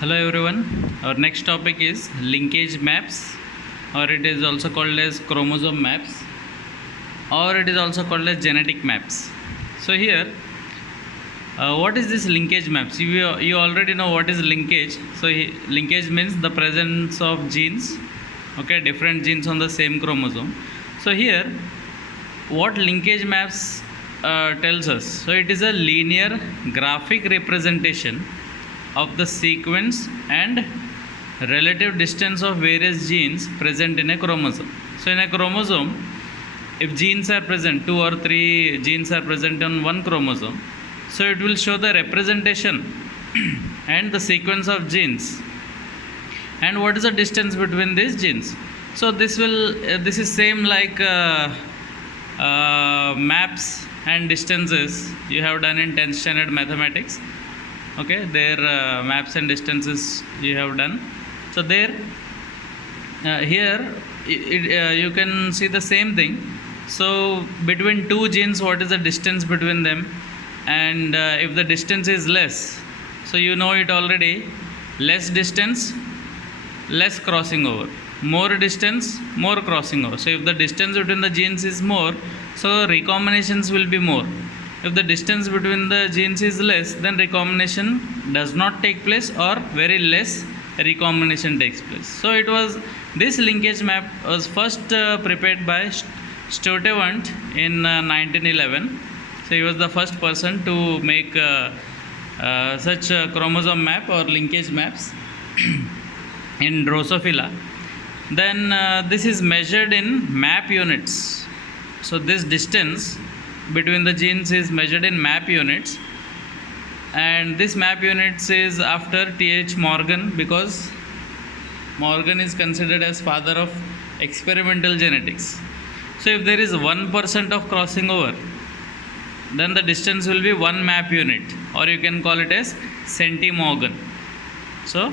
Hello everyone. Our next topic is linkage maps, or it is also called as chromosome maps, or it is also called as genetic maps. So here, what is this linkage maps? You already know what is linkage. So linkage means the presence of genes, okay, different genes on the same chromosome. So here, what linkage maps tells us? So it is a linear graphic representation of the sequence and relative distance of various genes present in a chromosome. So in a chromosome, if genes are present, 2 or 3 genes are present on one chromosome, so it will show the representation and the sequence of genes and what is the distance between these genes. So this is same like maps and distances you have done in 10th standard mathematics. Okay, their maps and distances you have done. So there here you can see the same thing. So between two genes, what is the distance between them? And if the distance is less, so you know it already, less distance, less crossing over, more distance, more crossing over. So if the distance between the genes is more, so recombinations will be more. If the distance between the genes is less, then recombination does not take place, or very less recombination takes place. So it was, this linkage map was first prepared by Sturtevant in 1911. So he was the first person to make such a chromosome map or linkage maps in Drosophila. Then this is measured in map units. So this distance between the genes is measured in map units, and this map units is after T.H. Morgan, because Morgan is considered as father of experimental genetics. So if there is 1% of crossing over, then the distance will be 1 map unit, or you can call it as centimorgan. So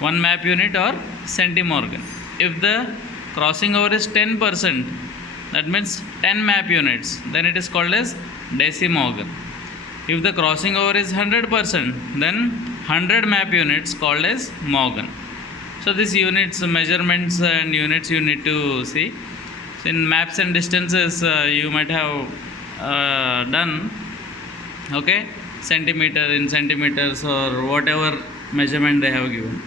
1 map unit or centimorgan. If the crossing over is 10%, that means 10 map units, then it is called as decimorgan. If the crossing over is 100%, then 100 map units called as morgan. So these units, measurements and units you need to see. So in maps and distances you might have done, okay, centimeter in centimeters or whatever measurement they have given.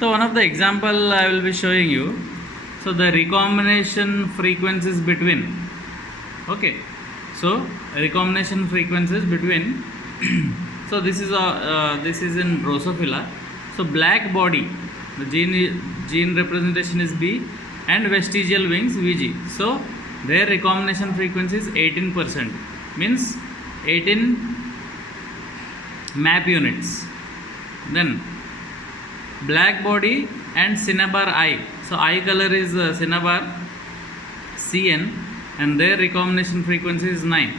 So one of the example I will be showing you. So the recombination frequencies between, okay, so recombination frequencies between so this is in Drosophila. So black body, the gene representation is B, and vestigial wings VG. So their recombination frequency is 18%, means 18 map units. Then black body and cinnabar I. So I color is cinnabar CN, and their recombination frequency is 9.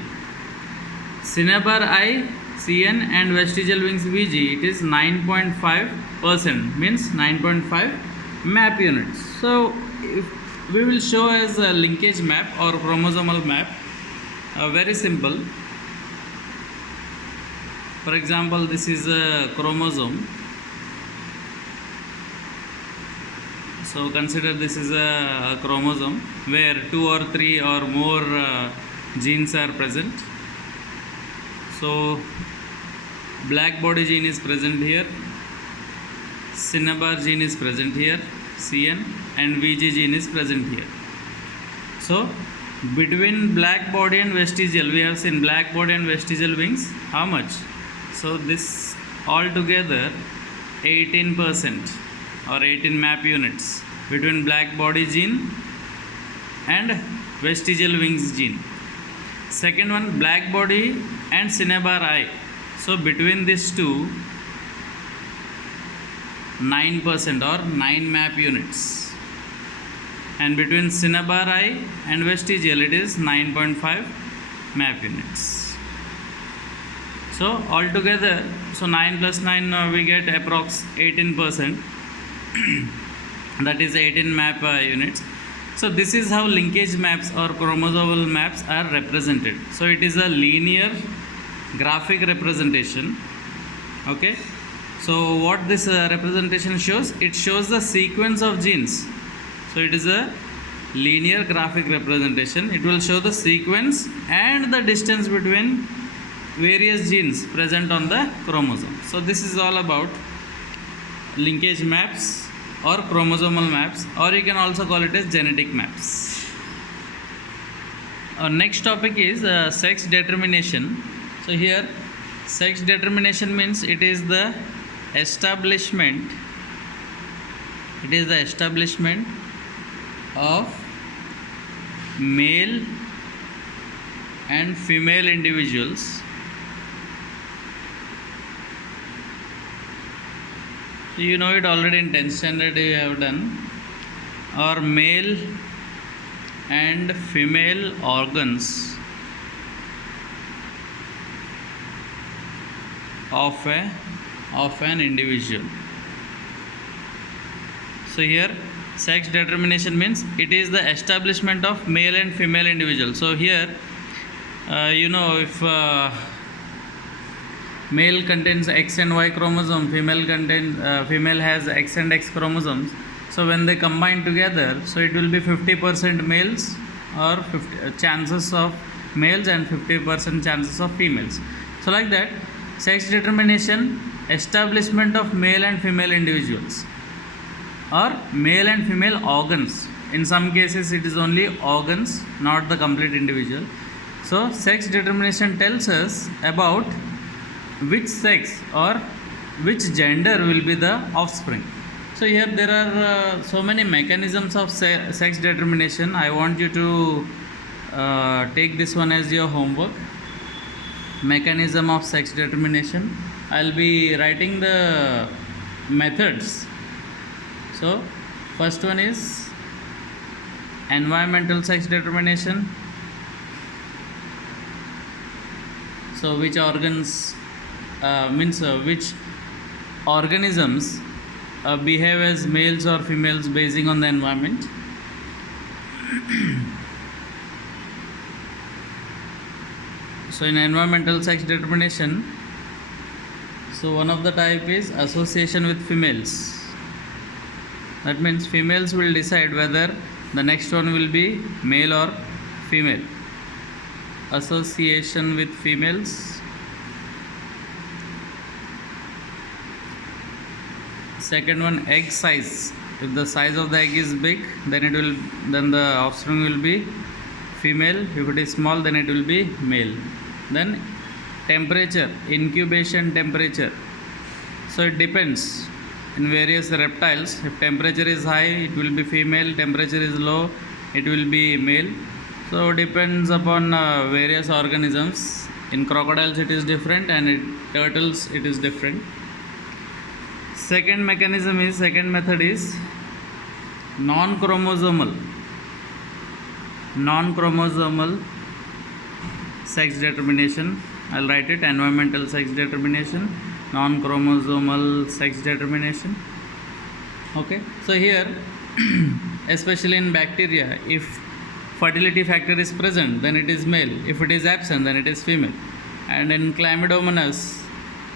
Cinnabar I, CN, and vestigial wings VG, it is 9.5%, means 9.5 map units. So if we will show as a linkage map or chromosomal map, very simple. For example, this is a chromosome. So consider this is a chromosome where 2 or 3 or more genes are present. So black body gene is present here, cinnabar gene is present here, CN, and VG gene is present here. So between black body and vestigial, we have seen black body and vestigial wings, how much? So this all together 18%. or 18 map units between black body gene and vestigial wings gene. Second one, black body and cinnabar I. So between these two, 9% or 9 map units, and between cinnabar I and vestigial it is 9.5 map units. So altogether, so 9 plus 9 we get approx 18%. That is 18 map units. So this is how linkage maps or chromosomal maps are represented. So it is a linear graphic representation, okay, So what this representation shows? It shows the sequence of genes. So it is a linear graphic representation. It will show the sequence and the distance between various genes present on the chromosome. So this is all about linkage maps or chromosomal maps, or you can also call it as genetic maps. Our next topic is sex determination. So here sex determination means it is the establishment of male and female individuals you know it already in 10th standard you have done, or male and female organs of an individual. So here sex determination means it is the establishment of male and female individual. So here if male contains X and Y chromosome, female has X and X chromosomes. So when they combine together, so it will be 50% males or 50 chances of males and 50% chances of females. So like that, sex determination, establishment of male and female individuals or male and female organs. In some cases it is only organs, not the complete individual. So sex determination tells us about which sex or which gender will be the offspring. So here there are so many mechanisms of sex determination. I want you to take this one as your homework. Mechanism of sex determination. I'll be writing the methods. So first one is environmental sex determination. So which organs which organisms behave as males or females basing on the environment. So in environmental sex determination, so one of the type is association with females. That means females will decide whether the next one will be male or female. Association with females. Second one, egg size. If the size of the egg is big, then the offspring will be female. If it is small, then it will be male. Then temperature, incubation temperature. So it depends. In various reptiles, if temperature is high, it will be female. Temperature is low, it will be male. So depends upon various organisms. In crocodiles it is different, and in turtles it is different. Second method is non-chromosomal sex determination. I'll write it: environmental sex determination, non-chromosomal sex determination. Okay, so here especially in bacteria, if fertility factor is present, then it is male. If it is absent, then it is female. And in Chlamydomonas,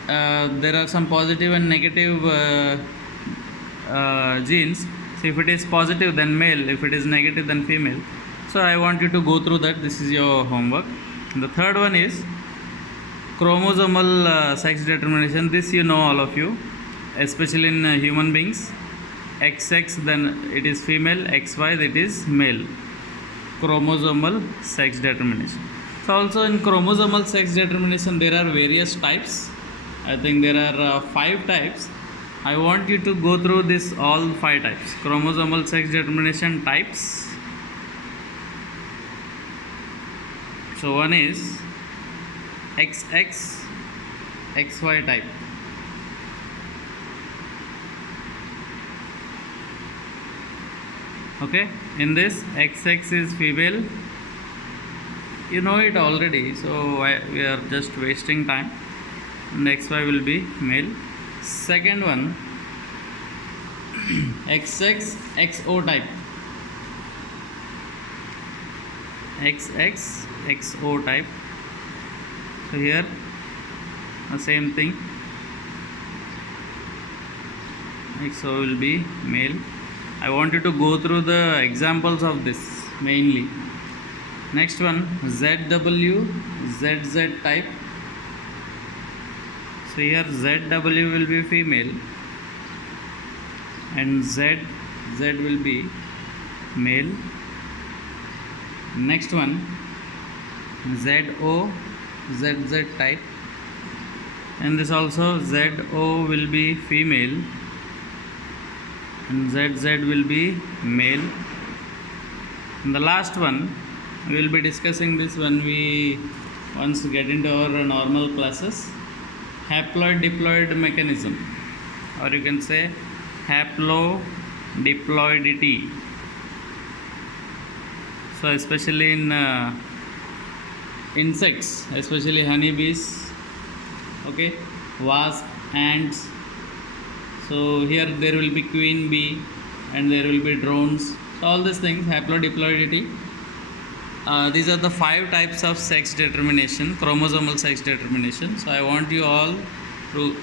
there are some positive and negative genes. So if it is positive, then male. If it is negative, then female. So I want you to go through that. This is your homework. The third one is chromosomal sex determination. This you know, all of you, especially in human beings. XX, then it is female. XY, that is male. Chromosomal sex determination. So also in chromosomal sex determination, there are various types. I think there are 5 types. I want you to go through this all 5 types. Chromosomal sex determination types. So one is XX XY type. Okay, in this XX is female. You know it already, so we are just wasting time. And XY will be male. Second one, XX XO type. XX XO type. So here the same thing. XO will be male. I want you to go through the examples of this mainly. Next one, ZW, ZZ type. So here ZW will be female and ZZ will be male. Next one, ZO, ZZ type, and this also ZO will be female and ZZ will be male. And the last one, we will be discussing this when we once get into our normal classes. Haploid diploid mechanism, or you can say haplodiploidity. So especially in insects, especially honeybees, okay, wasp, ants. So here there will be queen bee and there will be drones. So all these things, haplodiploidity. These are the 5 types of sex determination, chromosomal sex determination. So I want you all to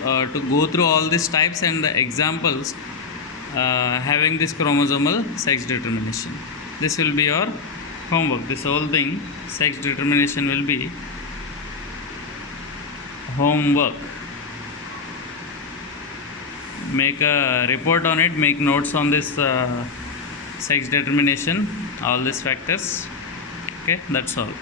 go through all these types and the examples having this chromosomal sex determination. This will be your homework. This whole thing, sex determination, will be homework. Make a report on it, make notes on this sex determination, all these factors. Okay, that's all.